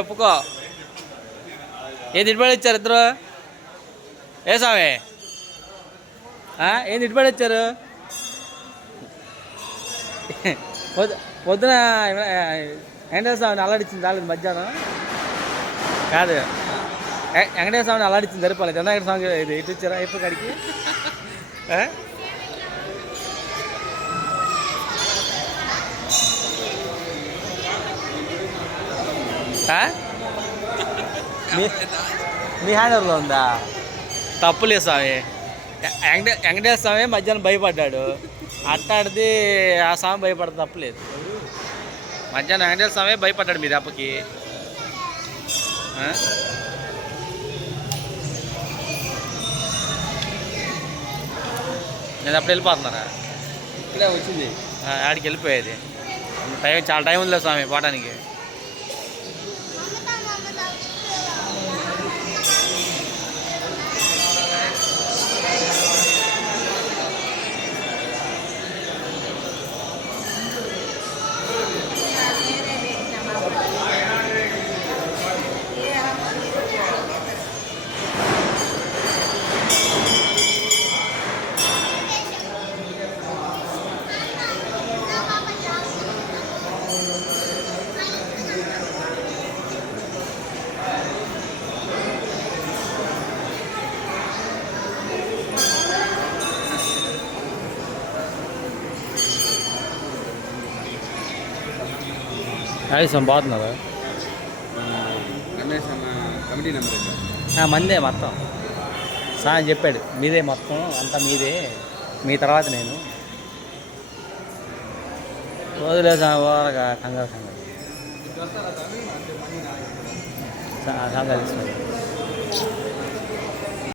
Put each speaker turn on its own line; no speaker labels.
ఒప్పుకో. ఏం తిట్టుబడి ఇచ్చారు ఇద్దరు? ఏ సామి ఏది ఇటుబడి ఇచ్చారు? పొద్దున ఏంటో సామి అల్లడిచ్చింది రాలేదు మధ్యాహ్నం. కాదు. వెంకటేశ్వర స్వామిని అలాడించింది సరిపోలేదు వెంకటేశ్వర స్వామి ఇది ఇటు వచ్చారా ఎప్పుడు కాడికి? మీ హ్యాండ్ ఓవర్లో ఉందా? తప్పులేదు స్వామి. వెంకటే వెంకటేశ్వర స్వామి మధ్యాహ్నం భయపడ్డాడు. అట్టాడిది ఆ స్వామి భయపడదు తప్పులేదు. మధ్యాహ్నం వెంకటేశ్వర స్వామి భయపడ్డాడు మీ దెబ్బకి. నేను అప్పుడు వెళ్ళిపోతున్నారా
ఇక్కడే వచ్చింది.
ఆడికి వెళ్ళిపోయేది. టైం చాలా టైం ఉందిలే స్వామి పోవడానికి ఆయుసం బాగుతున్నారు
రమేష్ అన్న కమిటీ నెంబర్ ఇక్కడ
ఆ, మందే మొత్తం. సార్ చెప్పాడు. మీదే మొత్తం అంతా మీదే. మీ తర్వాత నేను. ఓరగా కంగారు కంగారు. సా- కంగారు తీసుకోండి.